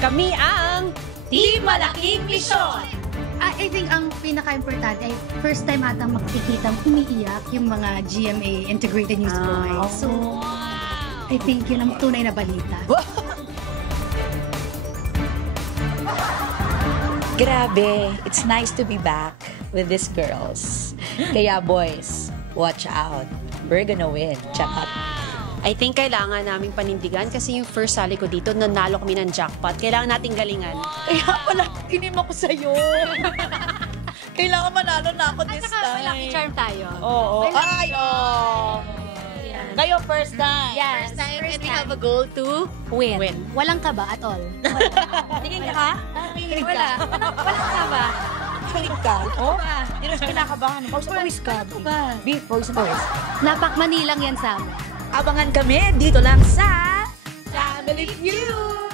Kami ang Team Malaking Misyon! I think ang pinaka-importante ay first time atang makikita umiiyak yung mga GMA Integrated News Boys. So, I think yun ang tunay na balita. Grabe, it's nice to be back with these girls. Kaya boys, watch out. We're gonna win. Charot. I think kailangan naming panindigan kasi yung first sali ko dito, nanalo kami ng jackpot. Kailangan nating galingan. Kaya pala, tinim ako sa'yo. Kailangan manalo na ako this time. Lucky charm tayo. Oo. Ay, oo. Kayo first time. Yes, First time, and we have a goal to win. win. Walang kaba at all. Tingin ka ka? Wala. Walang kaba. Kilig ka? Oo. Hindi rin kinakabahan. Pawis ka. Beef, pawis. Napakmanilang yan sa amin. Abangan kami dito lang sa Family Feud!